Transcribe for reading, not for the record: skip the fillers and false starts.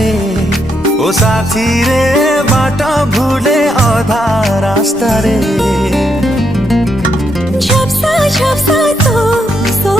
रे ओ साथी रे बाटा भूले आधा रास्ता रे। झपसा झपसा